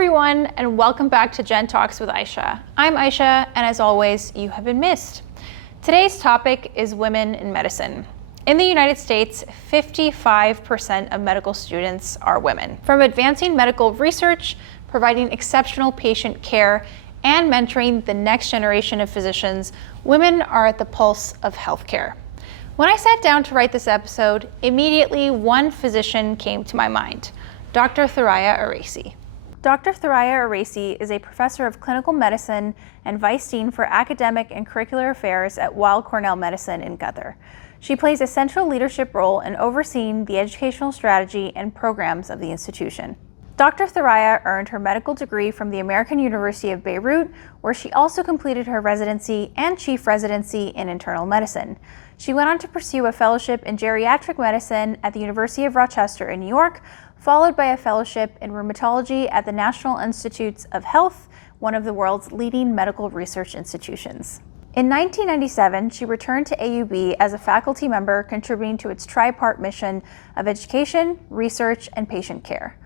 everyone, and welcome back to Gen Talks with Aisha. I'm Aisha, and as always, you have been missed. Today's topic is women in medicine. In the United States, 55% of medical students are women. From advancing medical research, providing exceptional patient care, and mentoring the next generation of physicians, women are at the pulse of healthcare. When I sat down to write this episode, immediately one physician came to my mind, Dr. Thurayya Arayssi. Dr. Thurayya Arayssi is a professor of clinical medicine and vice dean for academic and curricular affairs at Weill Cornell Medicine in Qatar. She plays a central leadership role in overseeing the educational strategy and programs of the institution. Dr. Thurayya earned her medical degree from the American University of Beirut, where she also completed her residency and chief residency in internal medicine. She went on to pursue a fellowship in geriatric medicine at the University of Rochester in New York, followed by a fellowship in rheumatology at the National Institutes of Health, one of the world's leading medical research institutions. In 1997, she returned to AUB as a faculty member, contributing to its tri-part mission of education, research, and patient care.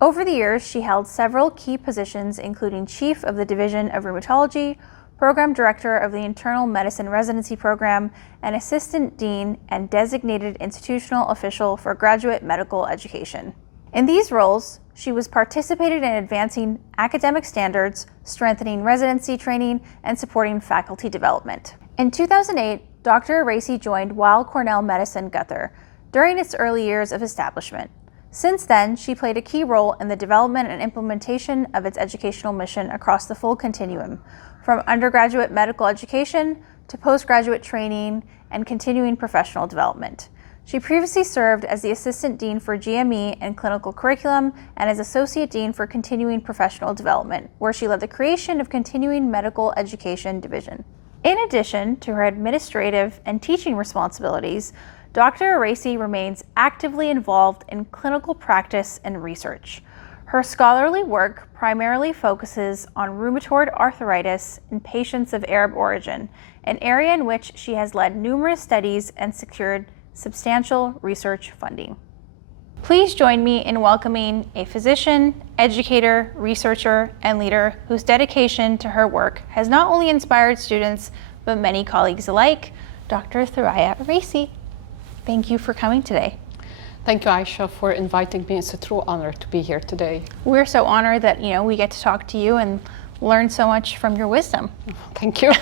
Over the years, she held several key positions, including Chief of the Division of Rheumatology, Program Director of the Internal Medicine Residency Program, and Assistant Dean and Designated Institutional Official for Graduate Medical Education. In these roles, she was participated in advancing academic standards, strengthening residency training, and supporting faculty development. In 2008, Dr. Arayssi joined Weill Cornell Medicine Qatar during its early years of establishment. Since then, she played a key role in the development and implementation of its educational mission across the full continuum, from undergraduate medical education to postgraduate training and continuing professional development. She previously served as the Assistant Dean for GME and Clinical Curriculum and as Associate Dean for Continuing Professional Development, where she led the creation of Continuing Medical Education Division. In addition to her administrative and teaching responsibilities, Dr. Arayssi remains actively involved in clinical practice and research. Her scholarly work primarily focuses on rheumatoid arthritis in patients of Arab origin, an area in which she has led numerous studies and secured substantial research funding. Please join me in welcoming a physician, educator, researcher, and leader whose dedication to her work has not only inspired students, but many colleagues alike, Dr. Thurayya Arayssi. Thank you for coming today. Thank you, Aisha, for inviting me. It's a true honor to be here today. We're so honored that we get to talk to you and learn so much from your wisdom. Thank you.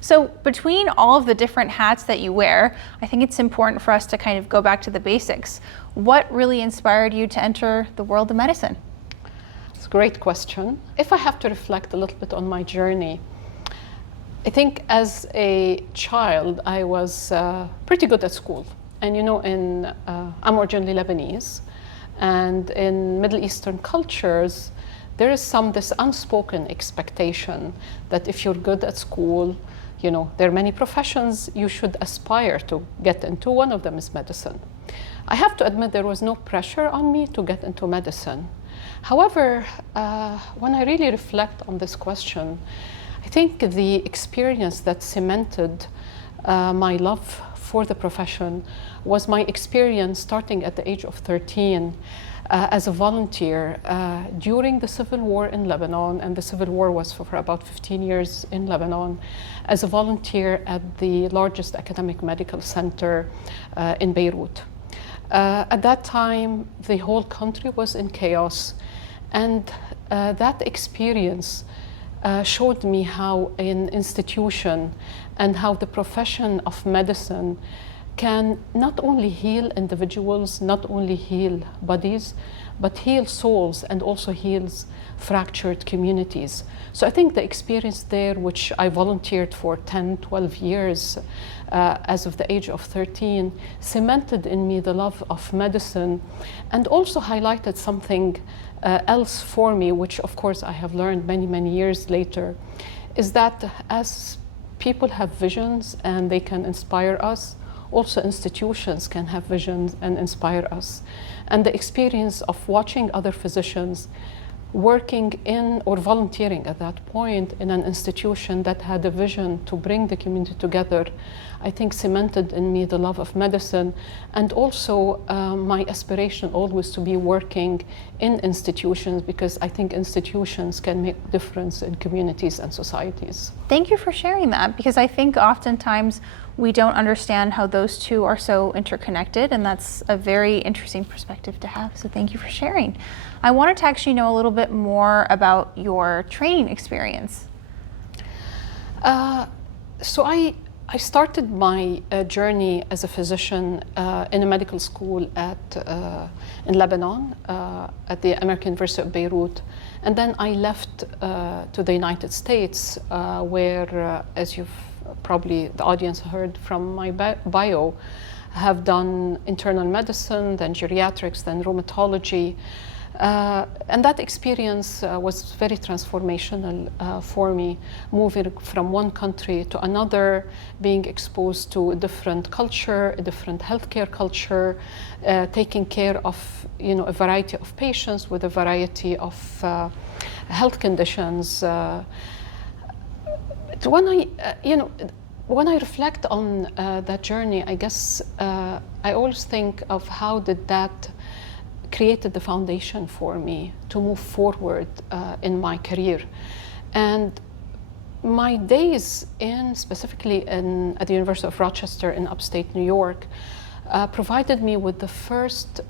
So between all of the different hats that you wear, I think it's important for us to kind of go back to the basics. What really inspired you to enter the world of medicine? It's a great question. If I have to reflect a little bit on my journey, I think as a child, I was pretty good at school. And I'm originally Lebanese, and in Middle Eastern cultures, there is this unspoken expectation that if you're good at school, there are many professions you should aspire to get into. One of them is medicine. I have to admit there was no pressure on me to get into medicine. However, when I really reflect on this question, I think the experience that cemented my love for the profession was my experience starting at the age of 13 as a volunteer during the civil war in Lebanon, and the civil war was for about 15 years in Lebanon, as a volunteer at the largest academic medical center in Beirut. At that time, the whole country was in chaos, and that experience showed me how an institution and how the profession of medicine can not only heal individuals, not only heal bodies, but heal souls and also heals fractured communities. So I think the experience there, which I volunteered for 10, 12 years as of the age of 13, cemented in me the love of medicine and also highlighted something else for me, which of course I have learned many, many years later, is that as people have visions and they can inspire us, also institutions can have visions and inspire us. And the experience of watching other physicians working in or volunteering at that point in an institution that had a vision to bring the community together, I think cemented in me the love of medicine, and also my aspiration always to be working in institutions, because I think institutions can make a difference in communities and societies. Thank you for sharing that, because I think oftentimes we don't understand how those two are so interconnected, and that's a very interesting perspective to have. So thank you for sharing. I wanted to actually know a little bit more about your training experience. So I started my journey as a physician in a medical school in Lebanon at the American University of Beirut. And then I left to the United States where, as you've probably the audience heard from my bio, have done internal medicine, then geriatrics, then rheumatology. And that experience was very transformational for me, moving from one country to another, being exposed to a different culture, a different healthcare culture, taking care of a variety of patients with a variety of health conditions. When I reflect on that journey, I guess I always think of how did that created the foundation for me to move forward in my career. And my days specifically at the University of Rochester in upstate New York provided me with the first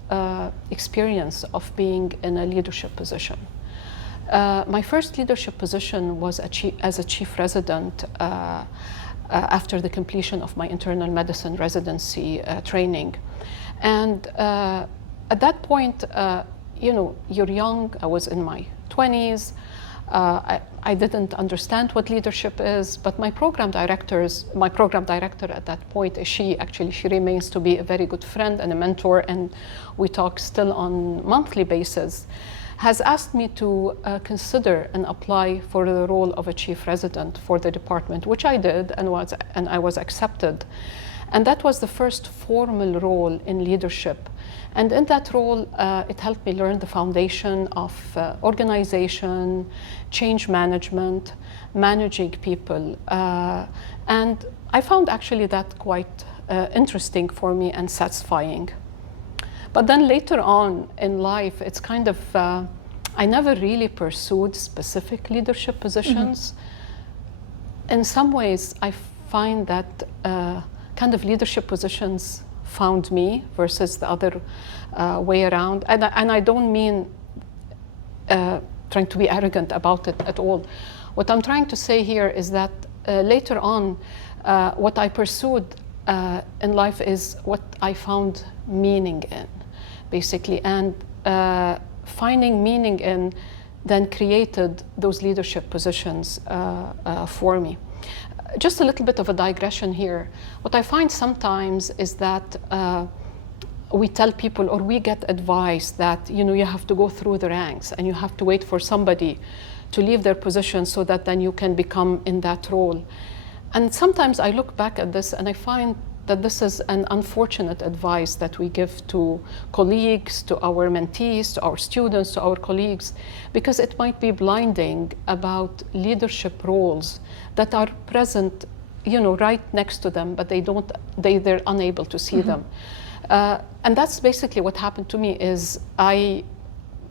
experience of being in a leadership position. My first leadership position was as a chief resident after the completion of my internal medicine residency training. And at that point, you're young. I was in my 20s. I didn't understand what leadership is, but my program director at that point, she remains to be a very good friend and a mentor, and we talk still on monthly basis, has asked me to consider and apply for the role of a chief resident for the department, which I did, and I was accepted. And that was the first formal role in leadership. And in that role, it helped me learn the foundation of organization, change management, managing people. And I found actually that quite interesting for me and satisfying. But then later on in life, it's kind of, I never really pursued specific leadership positions. In some ways, I find that kind of leadership positions found me versus the other way around. And I don't mean trying to be arrogant about it at all. What I'm trying to say here is that later on, what I pursued in life is what I found meaning in, basically. And finding meaning in then created those leadership positions for me. Just a little bit of a digression here. What I find sometimes is that we tell people, or we get advice that you have to go through the ranks and you have to wait for somebody to leave their position so that then you can become in that role. And sometimes I look back at this and I find that this is an unfortunate advice that we give to colleagues, to our mentees, to our students, to our colleagues, because it might be blinding about leadership roles that are present, right next to them, but they're unable to see them. And that's basically what happened to me. Is I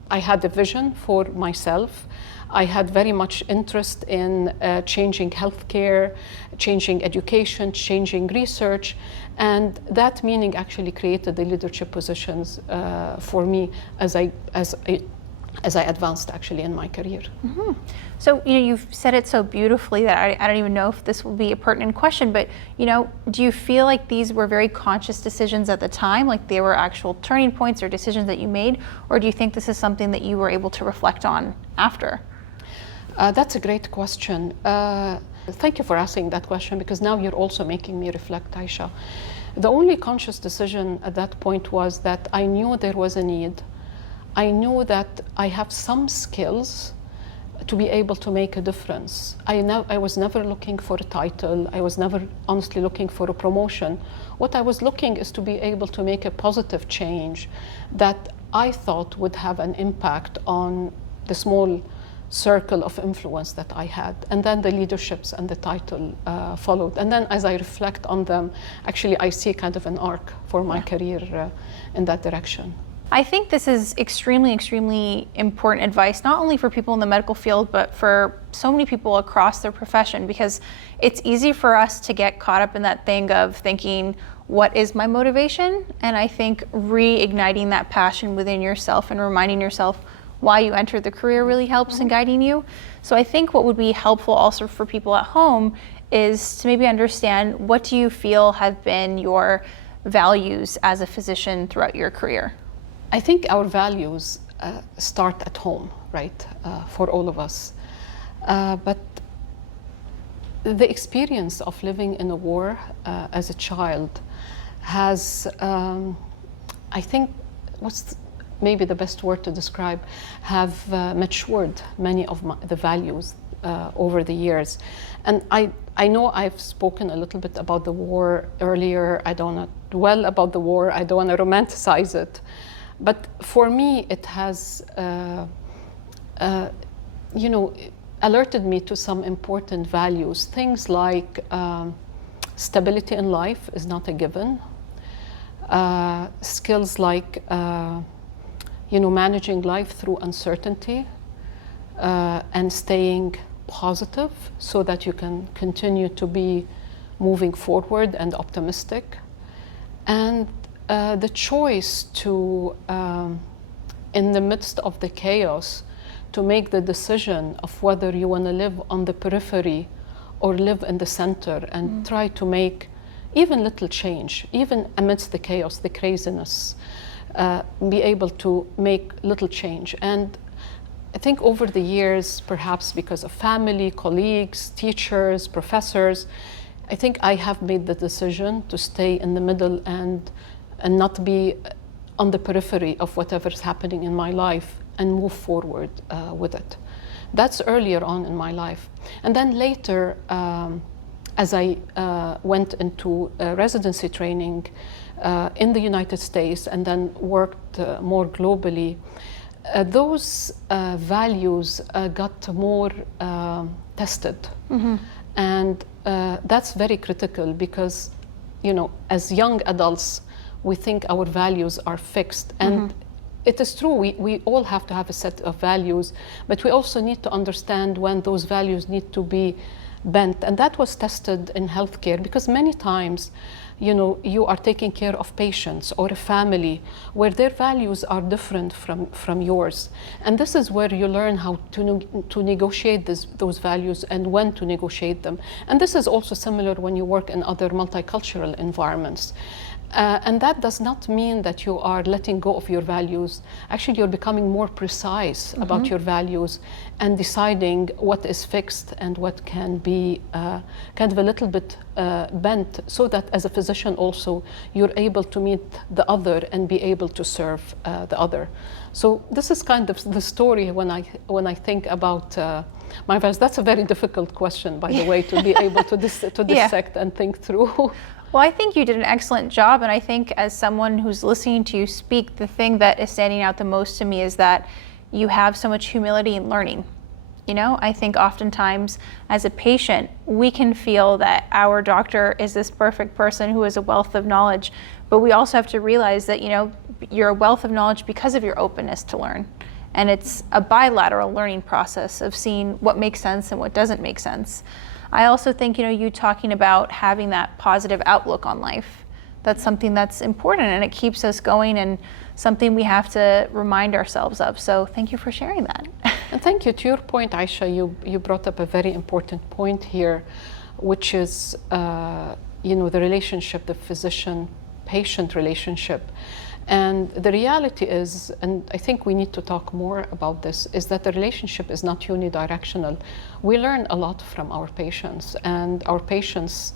had a vision for myself. I had very much interest in changing healthcare, changing education, changing research, and that meaning actually created the leadership positions for me as I advanced actually in my career. So you've said it so beautifully that I don't even know if this will be a pertinent question, but do you feel like these were very conscious decisions at the time, like they were actual turning points or decisions that you made, or do you think this is something that you were able to reflect on after? That's a great question. Thank you for asking that question, because now you're also making me reflect, Aisha. The only conscious decision at that point was that I knew there was a need. I knew that I have some skills to be able to make a difference. I was never looking for a title. I was never honestly looking for a promotion. What I was looking is to be able to make a positive change that I thought would have an impact on the small circle of influence that I had. And then the leaderships and the title followed. And then as I reflect on them, actually I see kind of an arc for my career in that direction. I think this is extremely, extremely important advice, not only for people in the medical field, but for so many people across their profession, because it's easy for us to get caught up in that thing of thinking, what is my motivation? And I think reigniting that passion within yourself and reminding yourself why you entered the career really helps in guiding you. So I think what would be helpful also for people at home is to maybe understand, what do you feel have been your values as a physician throughout your career? I think our values start at home, right, for all of us. But the experience of living in a war as a child has, I think, what's maybe the best word to describe, have matured many of the values over the years. And I know I've spoken a little bit about the war earlier. I don't know dwell about the war. I don't want to romanticize it. But for me, it has, alerted me to some important values. Things like stability in life is not a given. Skills like, managing life through uncertainty and staying positive so that you can continue to be moving forward and optimistic. And the choice to, in the midst of the chaos, to make the decision of whether you want to live on the periphery or live in the center and try to make even little change, even amidst the chaos, the craziness, be able to make little change. And I think over the years, perhaps because of family, colleagues, teachers, professors, I think I have made the decision to stay in the middle and not be on the periphery of whatever's happening in my life and move forward with it. That's earlier on in my life. And then later, as I went into residency training in the United States and then worked more globally, those values got more tested. And that's very critical because, as young adults, we think our values are fixed. And it is true, we all have to have a set of values, but we also need to understand when those values need to be bent. And that was tested in healthcare because many times, you are taking care of patients or a family where their values are different from yours. And this is where you learn how to negotiate those values and when to negotiate them. And this is also similar when you work in other multicultural environments. And that does not mean that you are letting go of your values. Actually, you're becoming more precise about your values and deciding what is fixed and what can be kind of a little bit bent, so that as a physician also, you're able to meet the other and be able to serve the other. So this is kind of the story when I think about my values. That's a very difficult question, by the way, to be able to dissect and think through. Well, I think you did an excellent job, and I think as someone who's listening to you speak, the thing that is standing out the most to me is that you have so much humility in learning. I think oftentimes as a patient, we can feel that our doctor is this perfect person who has a wealth of knowledge, but we also have to realize that, you're a wealth of knowledge because of your openness to learn. And it's a bilateral learning process of seeing what makes sense and what doesn't make sense. I also think, you talking about having that positive outlook on life, that's something that's important and it keeps us going and something we have to remind ourselves of. So thank you for sharing that. And thank you. To your point, Aisha, you brought up a very important point here, which is, the relationship, the physician-patient relationship. And the reality is, and I think we need to talk more about this, is that the relationship is not unidirectional. We learn a lot from our patients, and our patients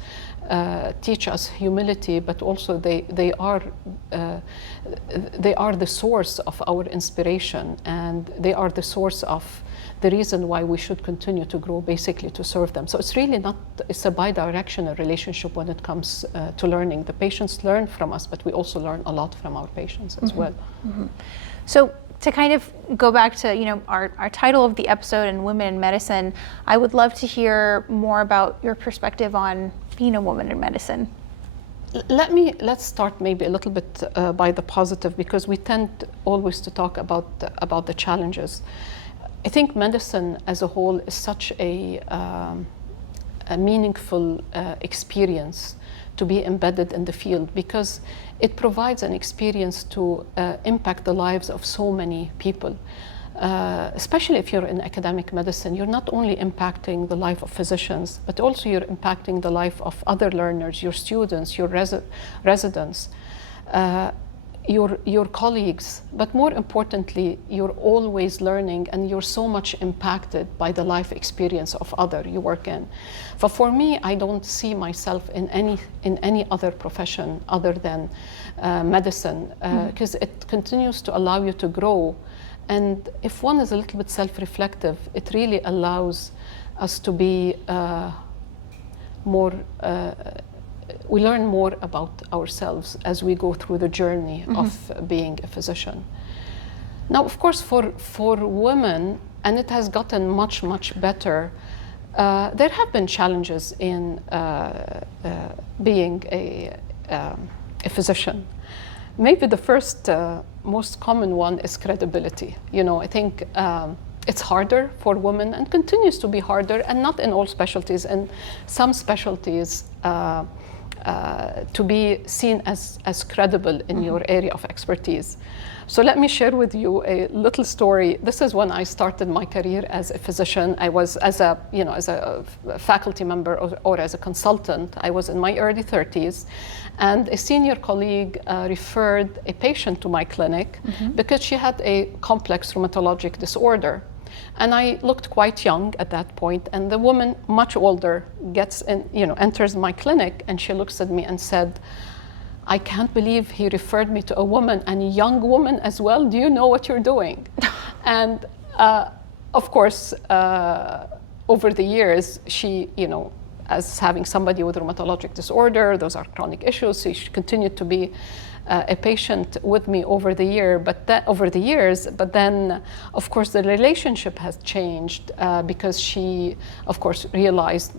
teach us humility, but also they are the source of our inspiration, and they are the source of the reason why we should continue to grow, basically to serve them. So it's really not, it's a bi-directional relationship when it comes to learning. The patients learn from us, but we also learn a lot from our patients as well. So to kind of go back to, you know, our title of the episode in Women in Medicine, I would love to hear more about your perspective on being a woman in medicine. Let's start maybe a little bit by the positive, because we tend always to talk about the challenges. I think medicine as a whole is such a meaningful experience to be embedded in the field, because it provides an experience to impact the lives of so many people. Especially if you're in academic medicine, you're not only impacting the life of physicians, but also you're impacting the life of other learners, your students, your residents, your colleagues. But more importantly, you're always learning, and you're so much impacted by the life experience of other you work in. But for me, I don't see myself in any other profession other than medicine, because it continues to allow you to grow. And if one is a little bit self-reflective, it really allows us to be more, we learn more about ourselves as we go through the journey of being a physician. Now, of course, for women, and it has gotten much, much better, there have been challenges in being a physician. Maybe the first most common one is credibility. You know, I think it's harder for women and continues to be harder, and not in all specialties. In some specialties, to be seen as credible in your area of expertise. So let me share with you a little story. This is when I started my career as a physician. I was as a faculty member or as a consultant. I was in my early 30s, and a senior colleague referred a patient to my clinic because she had a complex rheumatologic disorder. And I looked quite young at that point, and the woman, much older, enters my clinic, and she looks at me and said, "I can't believe he referred me to a woman, and a young woman as well. Do you know what you're doing?" And of course, over the years, she, as having somebody with rheumatologic disorder, those are chronic issues, so she continued to be a patient with me over the years. But then, of course, the relationship has changed because she, of course, realized,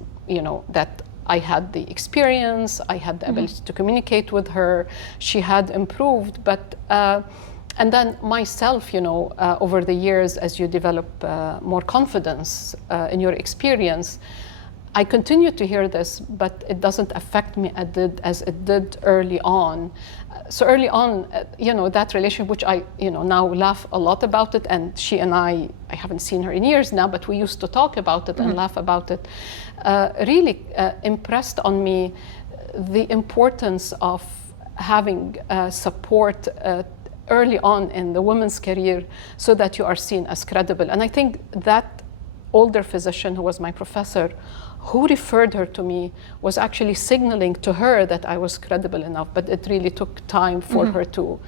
that I had the experience, I had the ability to communicate with her. She had improved, but and then myself, over the years, as you develop more confidence in your experience, I continue to hear this, but it doesn't affect me as it did early on. So early on, that relationship, which I, now laugh a lot about it, and she and I haven't seen her in years now, but we used to talk about it and laugh about it, really impressed on me the importance of having support early on in the woman's career so that you are seen as credible. And I think that older physician who was my professor, who referred her to me, was actually signaling to her that I was credible enough, but it really took time for her to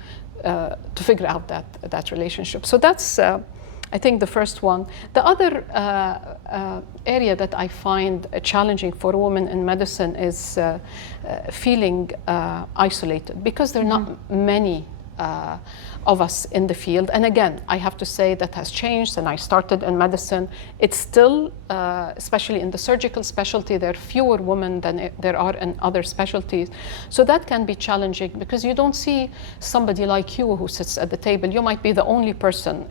figure out that relationship. So that's, I think, the first one. The other area that I find challenging for women in medicine is feeling isolated, because there are not many of us in the field. And again, I have to say that has changed, and I started in medicine. It's still, especially in the surgical specialty, there are fewer women than there are in other specialties. So that can be challenging, because you don't see somebody like you who sits at the table. You might be the only person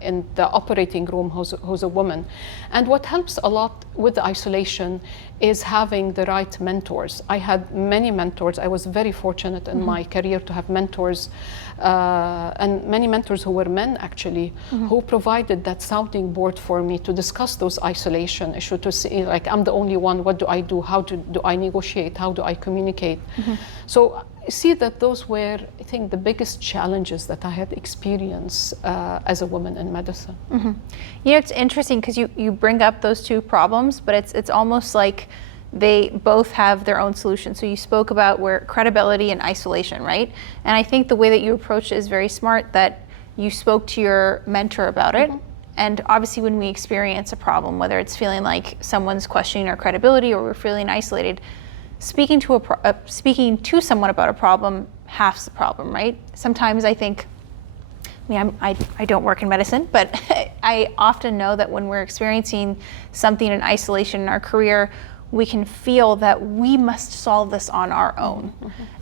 in the operating room who's a woman. And what helps a lot with the isolation is having the right mentors. I had many mentors. I was very fortunate in my career to have mentors, and many mentors who were men, actually, who provided that sounding board for me to discuss those isolation issues, to see, like, I'm the only one, what do I do? How do I negotiate? How do I communicate? So I see that those were, I think, the biggest challenges that I had experienced as a woman in medicine. It's interesting because you bring up those two problems, but it's almost like they both have their own solutions. So you spoke about where credibility and isolation, right? And I think the way that you approach it is very smart, that you spoke to your mentor about it, And obviously when we experience a problem, whether it's feeling like someone's questioning our credibility or we're feeling isolated, speaking to someone about a problem halves the problem, right? Sometimes I think, I don't work in medicine, but I often know that when we're experiencing something in isolation in our career, we can feel that we must solve this on our own,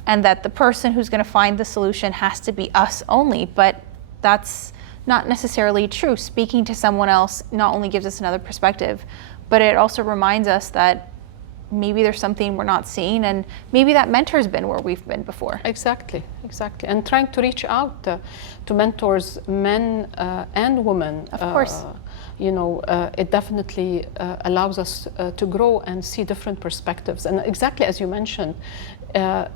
and that the person who's going to find the solution has to be us only. But that's not necessarily true. Speaking to someone else not only gives us another perspective, but it also reminds us that maybe there's something we're not seeing, and maybe that mentor's been where we've been before. Exactly. And trying to reach out to mentors, men and women. Of course. It definitely allows us to grow and see different perspectives. And exactly as you mentioned,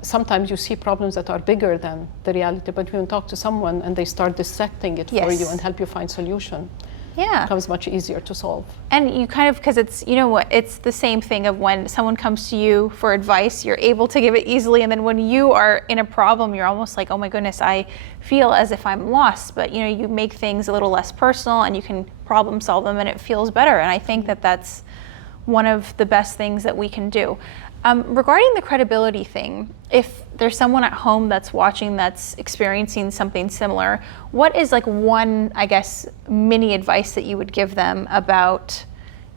sometimes you see problems that are bigger than the reality, but when you talk to someone and they start dissecting it for you and help you find solution, it becomes much easier to solve. And you kind of, because it's, it's the same thing of when someone comes to you for advice, you're able to give it easily. And then when you are in a problem, you're almost like, oh my goodness, I feel as if I'm lost. But, you make things a little less personal and you can problem solve them and it feels better. And I think that that's one of the best things that we can do. Regarding the credibility thing, if there's someone at home that's watching that's experiencing something similar, what is like one, I guess, mini advice that you would give them about,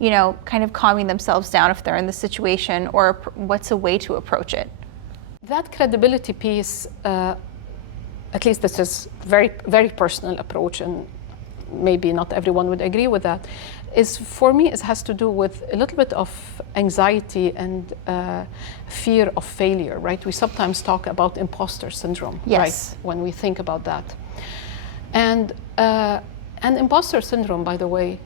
kind of calming themselves down if they're in the situation, or what's a way to approach it? That credibility piece, at least this is very, very personal approach, and maybe not everyone would agree with that, is for me, it has to do with a little bit of anxiety and fear of failure, right? We sometimes talk about imposter syndrome, right? When we think about that. And imposter syndrome, by the way,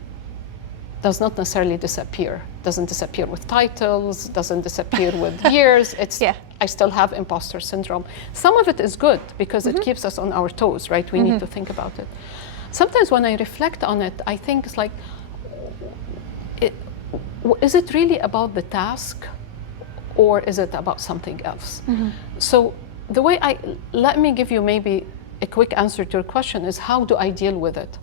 does not necessarily disappear. Doesn't disappear with titles, doesn't disappear with years. It's, I still have imposter syndrome. Some of it is good because it keeps us on our toes, right? We need to think about it. Sometimes when I reflect on it, I think it's like, is it really about the task, or is it about something else? So the way let me give you maybe a quick answer to your question is, how do I deal with it?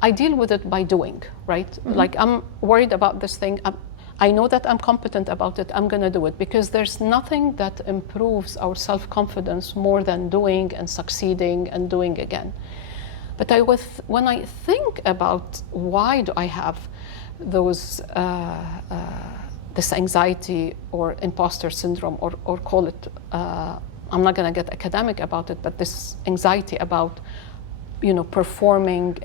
I deal with it by doing, right? Like, I'm worried about this thing. I know that I'm competent about it. I'm going to do it, because there's nothing that improves our self-confidence more than doing and succeeding and doing again. But when I think about why do I have those this anxiety or imposter syndrome, or call it, I'm not going to get academic about it, but this anxiety about performing,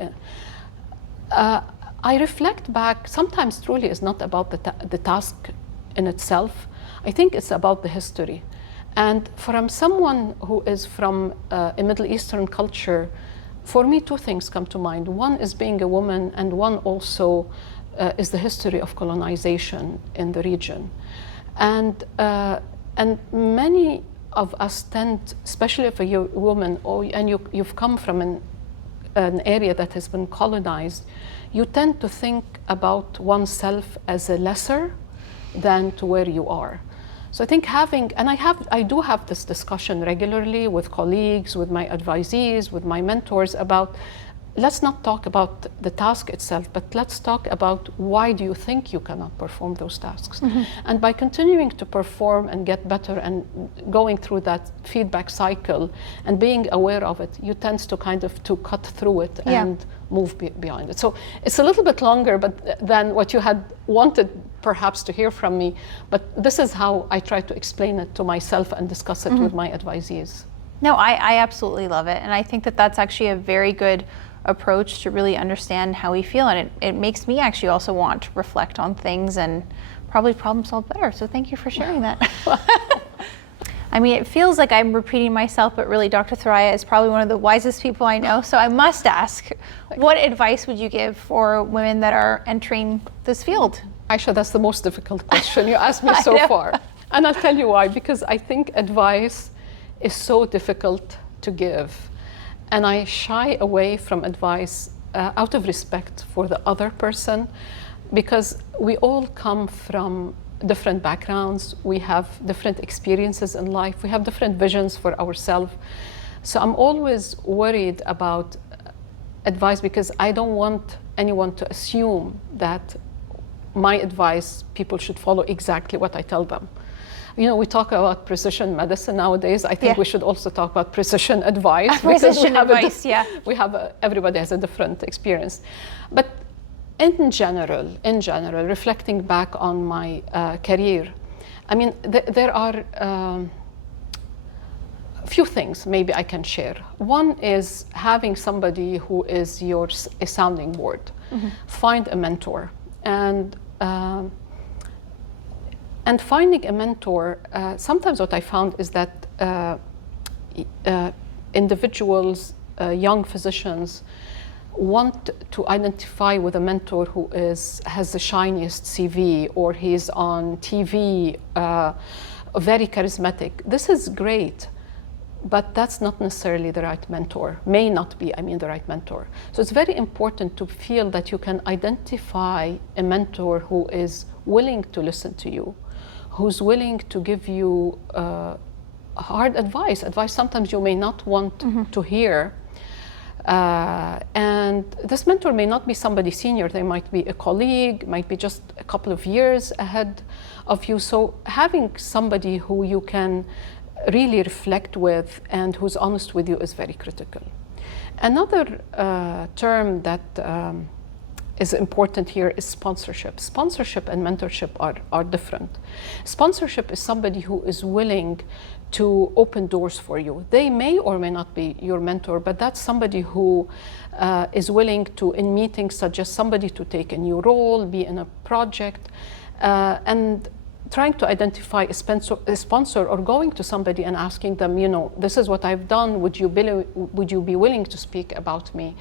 I reflect back. Sometimes truly it's not about the task in itself. I think it's about the history. And from someone who is from a Middle Eastern culture, for me, two things come to mind. One is being a woman, and one also is the history of colonization in the region. And many of us tend, especially if you're a woman, and you've come from an area that has been colonized, you tend to think about oneself as a lesser than to where you are. So I think I do have this discussion regularly with colleagues, with my advisees, with my mentors about, let's not talk about the task itself, but let's talk about why do you think you cannot perform those tasks? And by continuing to perform and get better and going through that feedback cycle and being aware of it, you tend to kind of to cut through it and move beyond it. So it's a little bit longer than what you had wanted perhaps to hear from me, but this is how I try to explain it to myself and discuss it with my advisees. No, I absolutely love it. And I think that that's actually a very good approach to really understand how we feel. And it makes me actually also want to reflect on things and probably problem solve better. So thank you for sharing that. I mean, it feels like I'm repeating myself, but really Dr. Thurayya is probably one of the wisest people I know. So I must ask, what advice would you give for women that are entering this field? Aisha, that's the most difficult question you asked me so far. And I'll tell you why, because I think advice is so difficult to give. And I shy away from advice out of respect for the other person, because we all come from different backgrounds, we have different experiences in life, we have different visions for ourselves. So I'm always worried about advice, because I don't want anyone to assume that my advice, people should follow exactly what I tell them. You know, we talk about precision medicine nowadays. I think we should also talk about precision advice. Precision advice, Everybody has a different experience. But in general, reflecting back on my career, I mean, there are a few things maybe I can share. One is having somebody who is a sounding board. Find a mentor. And finding a mentor, sometimes what I found is that individuals, young physicians, want to identify with a mentor who has the shiniest CV, or he's on TV, very charismatic. This is great, but that's not necessarily the right mentor. May not be, the right mentor. So it's very important to feel that you can identify a mentor who is willing to listen to you, who's willing to give you hard advice sometimes you may not want to hear. And this mentor may not be somebody senior. They might be a colleague, might be just a couple of years ahead of you. So having somebody who you can really reflect with and who's honest with you is very critical. Another term that is important here is sponsorship. Sponsorship and mentorship are different. Sponsorship is somebody who is willing to open doors for you. They may or may not be your mentor, but that's somebody who is willing to, in meetings, suggest somebody to take a new role, be in a project, and trying to identify a sponsor, or going to somebody and asking them, this is what I've done, would you be willing to speak about me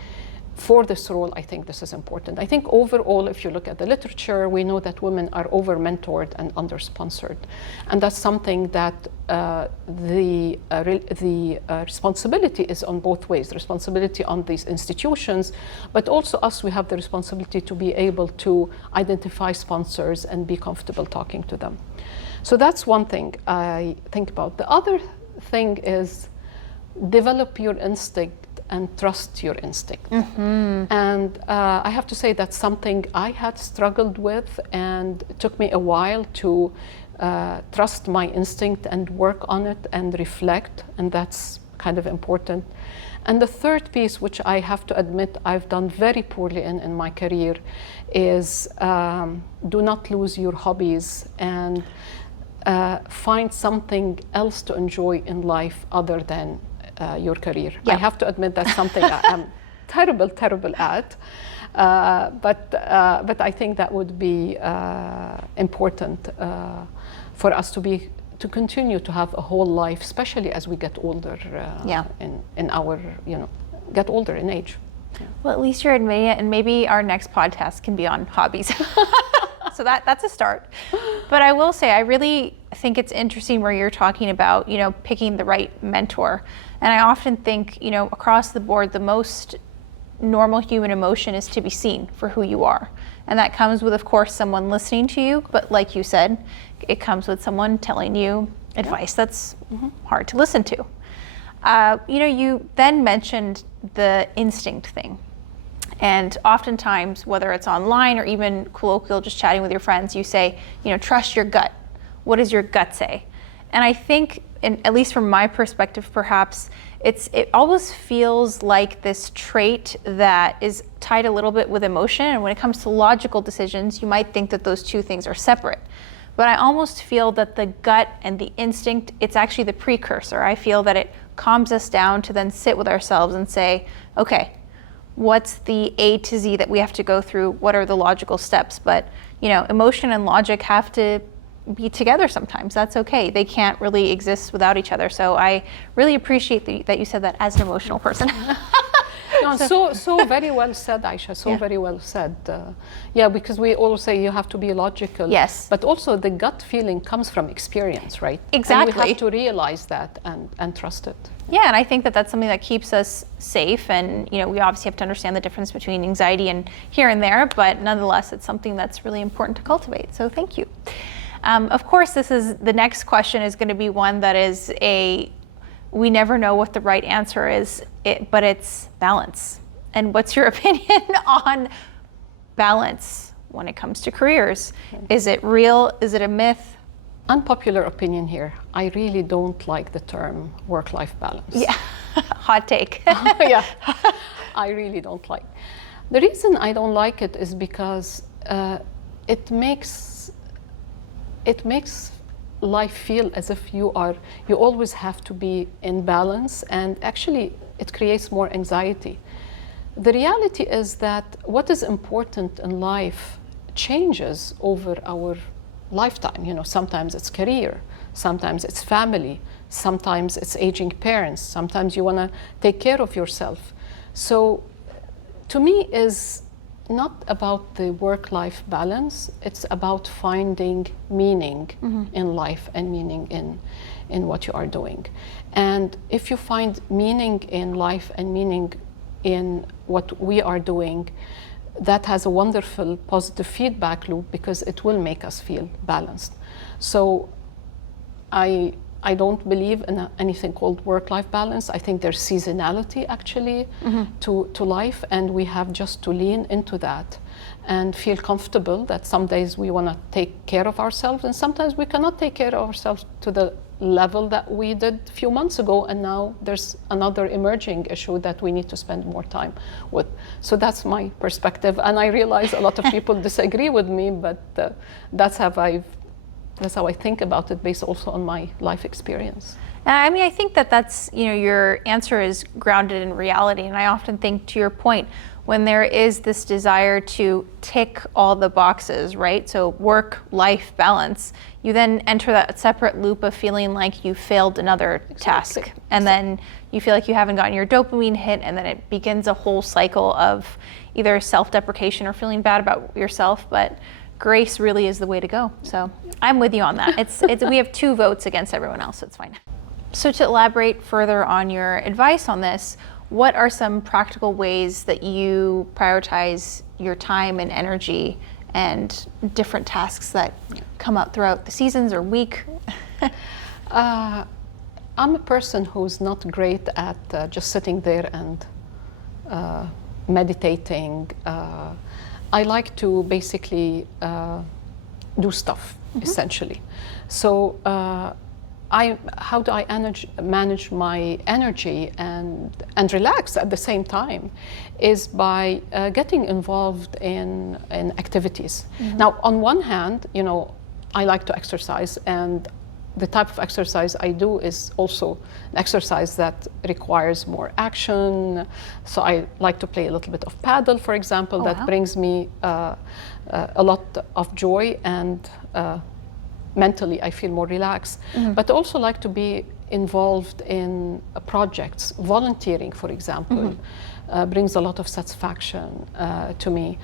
for this role? I think this is important. I think overall, if you look at the literature, we know that women are over-mentored and under-sponsored. And that's something that the responsibility is on both ways. The responsibility on these institutions, but also us, we have the responsibility to be able to identify sponsors and be comfortable talking to them. So that's one thing I think about. The other thing is develop your instinct and trust your instinct. And I have to say that's something I had struggled with, and it took me a while to trust my instinct and work on it and reflect, and that's kind of important. And the third piece, which I have to admit I've done very poorly in my career, is do not lose your hobbies and find something else to enjoy in life other than your career. I have to admit that's something I'm terrible at, but I think that would be important for us to continue to have a whole life, especially as we get older. In our get older in age. Well, at least you're admitting it, and maybe our next podcast can be on hobbies. So that's a start. But I will say, I really think it's interesting where you're talking about, picking the right mentor. And I often think, across the board, the most normal human emotion is to be seen for who you are. And that comes with, of course, someone listening to you. But like you said, it comes with someone telling you advice that's hard to listen to. You then mentioned the instinct thing. And oftentimes, whether it's online or even colloquial, just chatting with your friends, you say, trust your gut. What does your gut say? And I think, at least from my perspective, perhaps, it always feels like this trait that is tied a little bit with emotion. And when it comes to logical decisions, you might think that those two things are separate. But I almost feel that the gut and the instinct, it's actually the precursor. I feel that it calms us down to then sit with ourselves and say, okay, what's the A to Z that we have to go through? What are the logical steps? But, emotion and logic have to be together sometimes. That's okay. They can't really exist without each other. So I really appreciate that you said that as an emotional person. No, so very well said, Aisha. Very well said. Because we always say you have to be logical. Yes. But also the gut feeling comes from experience, right? Exactly. And we have to realize that and trust it. Yeah, and I think that that's something that keeps us safe. And we obviously have to understand the difference between anxiety and here and there, but nonetheless, it's something that's really important to cultivate. So thank you. Of course, the next question is going to be one that is we never know what the right answer is, but it's balance. And what's your opinion on balance when it comes to careers? Is it real? Is it a myth? Unpopular opinion here. I really don't like the term work-life balance. Yeah, hot take. Yeah, I really don't like. The reason I don't like it is because it makes life feel as if you always have to be in balance, and actually it creates more anxiety. The reality is that what is important in life changes over our lifetime. You know, sometimes it's career, sometimes it's family, sometimes it's aging parents, sometimes you want to take care of yourself. So to me is not about the work-life balance, it's about finding meaning in life and meaning in what you are doing. And if you find meaning in life and meaning in what we are doing, that has a wonderful positive feedback loop because it will make us feel balanced. So I don't believe in anything called work-life balance. I think there's seasonality actually to life, and we have just to lean into that and feel comfortable that some days we want to take care of ourselves, and sometimes we cannot take care of ourselves to the level that we did a few months ago, and now there's another emerging issue that we need to spend more time with. So that's my perspective, and I realize a lot of people disagree with me, but that's how I think about it, based also on my life experience. I mean, I think that's, your answer is grounded in reality. And I often think, to your point, when there is this desire to tick all the boxes, right? So work-life balance, you then enter that separate loop of feeling like you failed another task. And then you feel like you haven't gotten your dopamine hit, and then it begins a whole cycle of either self-deprecation or feeling bad about yourself. But grace really is the way to go. So I'm with you on that. It's we have 2 votes against everyone else, so it's fine. So to elaborate further on your advice on this, what are some practical ways that you prioritize your time and energy and different tasks that come out throughout the seasons or week? I'm a person who's not great at just sitting there and meditating. I like to basically do stuff, essentially. So how do I manage my energy and relax at the same time is by getting involved in activities. Now, on one hand, I like to exercise, and the type of exercise I do is also an exercise that requires more action. So I like to play a little bit of paddle, for example. That brings me a lot of joy, and mentally I feel more relaxed. But also like to be involved in projects. Volunteering, for example, brings a lot of satisfaction to me.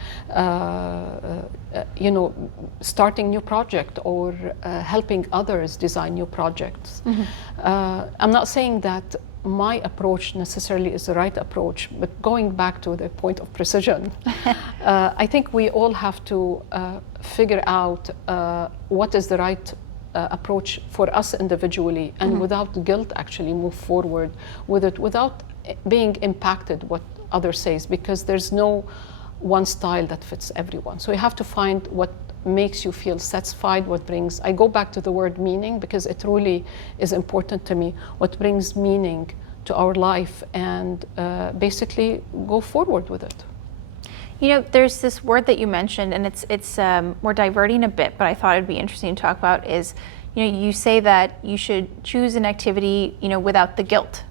Starting new project or helping others design new projects. I'm not saying that my approach necessarily is the right approach, but going back to the point of precision, I think we all have to figure out what is the right approach for us individually, and without guilt actually move forward with it, without being impacted what others says, because there's no one style that fits everyone. So you have to find what makes you feel satisfied, what brings, I go back to the word meaning, because it really is important to me, what brings meaning to our life, and basically go forward with it. There's this word that you mentioned, and it's we're diverting a bit, but I thought it'd be interesting to talk about is, you say that you should choose an activity, without the guilt.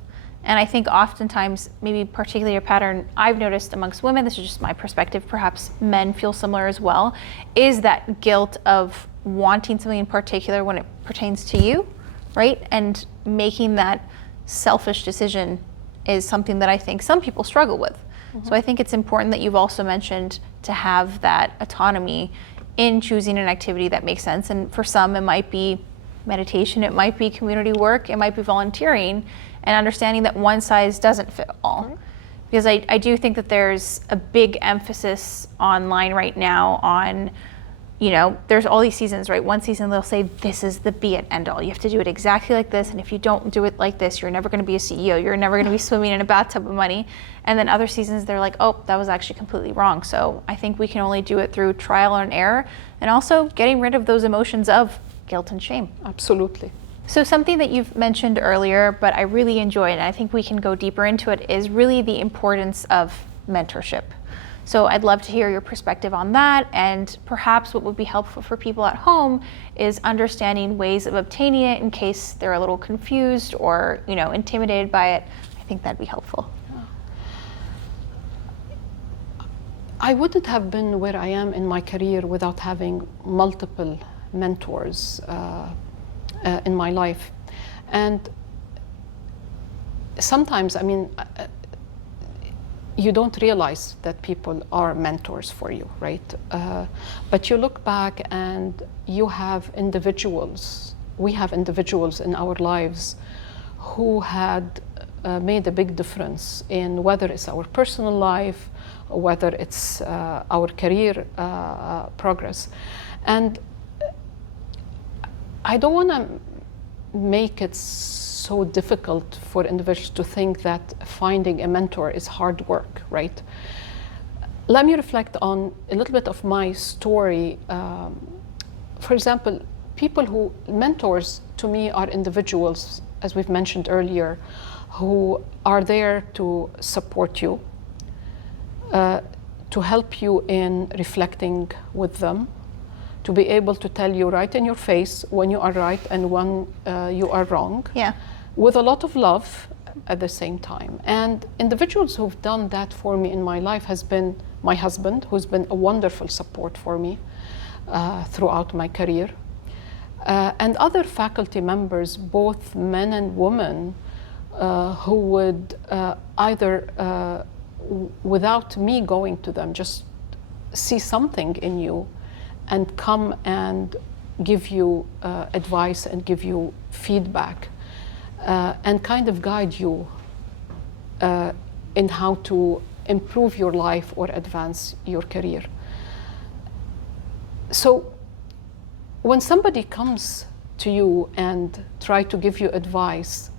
And I think oftentimes, maybe particularly a pattern I've noticed amongst women, this is just my perspective, perhaps men feel similar as well, is that guilt of wanting something in particular when it pertains to you, right? And making that selfish decision is something that I think some people struggle with. So I think it's important that you've also mentioned to have that autonomy in choosing an activity that makes sense. And for some, it might be meditation, it might be community work, it might be volunteering, and understanding that one size doesn't fit all. Because I do think that there's a big emphasis online right now on, you know, there's all these seasons, right? One season they'll say, this is the be it end all. You have to do it exactly like this. And if you don't do it like this, you're never going to be a CEO. You're never going to be swimming in a bathtub of money. And then other seasons, they're like, oh, that was actually completely wrong. So I think we can only do it through trial and error, and also getting rid of those emotions of guilt and shame. Absolutely. So something that you've mentioned earlier, but I really enjoy it, and I think we can go deeper into it, is really the importance of mentorship. So I'd love to hear your perspective on that, and perhaps what would be helpful for people at home is understanding ways of obtaining it in case they're a little confused or, you know, intimidated by it. I think that'd be helpful. I wouldn't have been where I am in my career without having multiple mentors in my life. And sometimes, I mean, you don't realize that people are mentors for you, right? But you look back and you have individuals, we have individuals in our lives who had made a big difference in whether it's our personal life, or whether it's our career progress. And I don't want to make it so difficult for individuals to think that finding a mentor is hard work, right? Let me reflect on a little bit of my story. For example, mentors to me are individuals, as we've mentioned earlier, who are there to support you, to help you in reflecting with them, to be able to tell you right in your face when you are right and when you are wrong, with a lot of love at the same time. And individuals who've done that for me in my life has been my husband, who's been a wonderful support for me throughout my career, and other faculty members, both men and women, who would either, without me going to them, just see something in you and come and give you advice and give you feedback and kind of guide you in how to improve your life or advance your career. So when somebody comes to you and try to give you advice,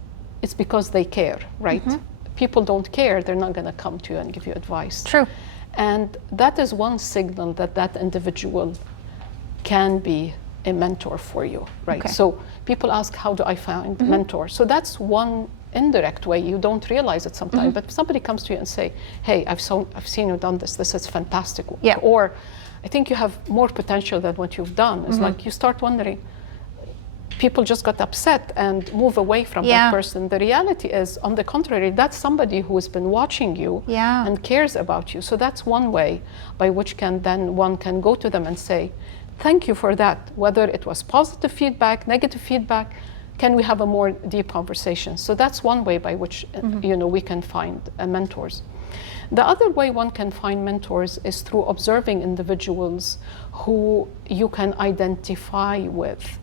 it's because they care, right? Mm-hmm. People don't care, they're not going to come to you and give you advice. True. And that is one signal that that individual can be a mentor for you, right? Okay. So people ask, how do I find a mentor? So that's one indirect way. You don't realize it sometimes, but somebody comes to you and say, hey, I've seen you done this. This is fantastic. Yeah. Or I think you have more potential than what you've done. It's like you start wondering, people just got upset and move away from that person. The reality is, on the contrary, that's somebody who has been watching you and cares about you. So that's one way by which one can go to them and say, thank you for that. Whether it was positive feedback, negative feedback, can we have a more deep conversation? So that's one way by which we can find mentors. The other way one can find mentors is through observing individuals who you can identify with.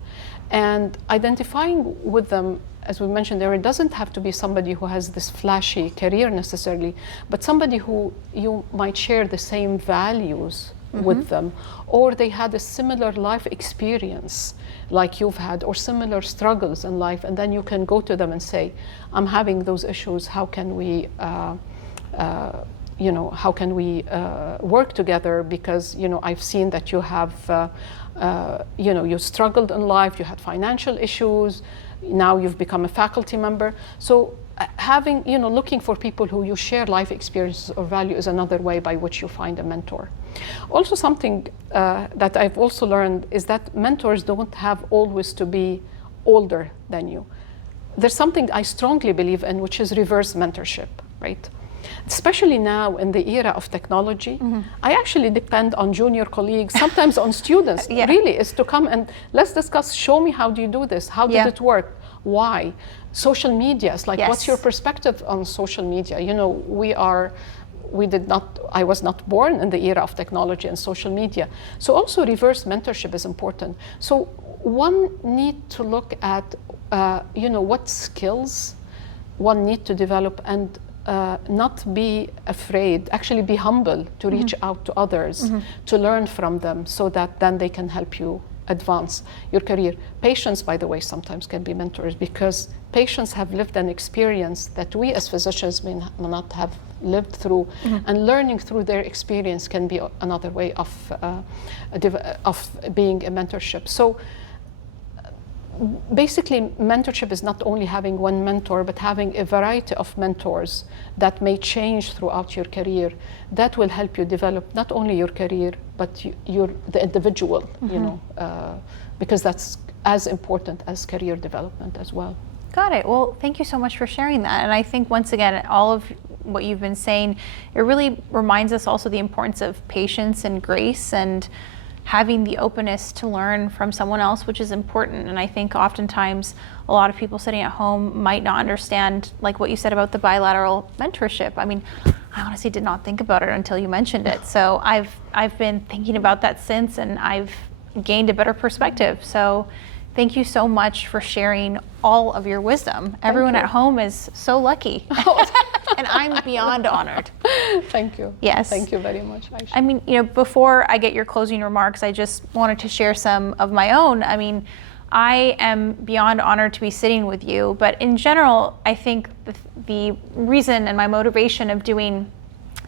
And identifying with them, as we mentioned there, it doesn't have to be somebody who has this flashy career necessarily, but somebody who you might share the same values with them, or they had a similar life experience like you've had, or similar struggles in life, and then you can go to them and say, I'm having those issues, how can we work together, because I've seen that you have you struggled in life, you had financial issues, now you've become a faculty member. So having, looking for people who you share life experiences or value is another way by which you find a mentor. Also, something that I've also learned is that mentors don't have always to be older than you. There's something I strongly believe in, which is reverse mentorship, right? Especially now in the era of technology, I actually depend on junior colleagues, sometimes on students, really, is to come and let's discuss, show me how do you do this, how did it work, why? Social media is like, what's your perspective on social media? I was not born in the era of technology and social media. So also reverse mentorship is important. So one need to look at, what skills one need to develop, and not be afraid, actually be humble to reach out to others, to learn from them, so that then they can help you advance your career. Patients, by the way, sometimes can be mentors, because patients have lived an experience that we as physicians may not have lived through, and learning through their experience can be another way of being a mentorship. So basically, mentorship is not only having one mentor, but having a variety of mentors that may change throughout your career. That will help you develop not only your career, but the individual, you know, because that's as important as career development as well. Got it. Well, thank you so much for sharing that. And I think, once again, all of what you've been saying, it really reminds us also the importance of patience and grace, and having the openness to learn from someone else, which is important. And I think oftentimes a lot of people sitting at home might not understand, like what you said about the bilateral mentorship. I mean, I honestly did not think about it until you mentioned it. So I've been thinking about that since, and I've gained a better perspective. So thank you so much for sharing all of your wisdom. Everyone at home is so lucky. And I'm beyond honored. Thank you. Yes. Thank you very much, Aisha. I mean, you know, before I get your closing remarks, I just wanted to share some of my own. I mean, I am beyond honored to be sitting with you, but in general, I think the reason and my motivation of doing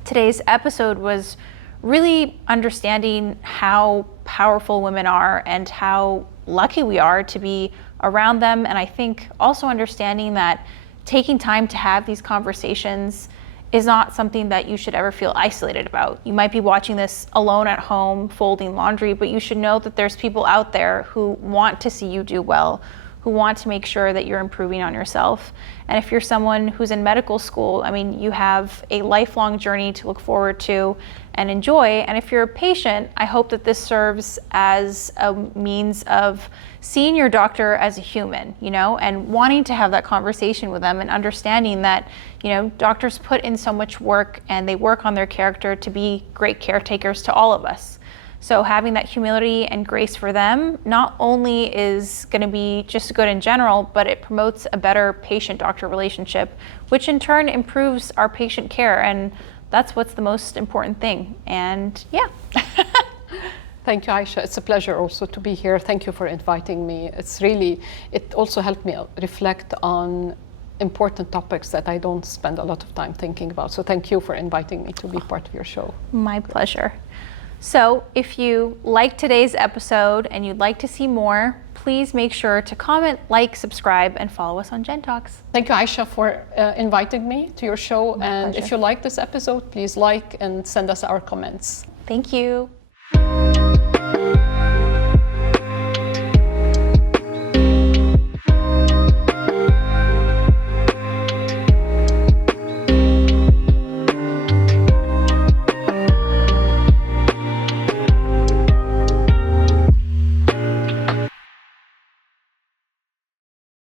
today's episode was really understanding how powerful women are and how lucky we are to be around them. And I think also understanding that taking time to have these conversations is not something that you should ever feel isolated about. You might be watching this alone at home, folding laundry, but you should know that there's people out there who want to see you do well, who want to make sure that you're improving on yourself. And if you're someone who's in medical school, I mean, you have a lifelong journey to look forward to and enjoy. And if you're a patient, I hope that this serves as a means of seeing your doctor as a human, you know, and wanting to have that conversation with them, and understanding that, you know, doctors put in so much work and they work on their character to be great caretakers to all of us. So having that humility and grace for them not only is going to be just good in general, but it promotes a better patient-doctor relationship, which in turn improves our patient care. And that's what's the most important thing. And yeah. Thank you, Aisha. It's a pleasure also to be here. Thank you for inviting me. It also helped me reflect on important topics that I don't spend a lot of time thinking about. So thank you for inviting me to be part of your show. My pleasure. So if you liked today's episode and you'd like to see more, please make sure to comment, like, subscribe, and follow us on Gen Talks. Thank you, Aisha, for inviting me to your show. My pleasure. If you like this episode, please like and send us our comments. Thank you.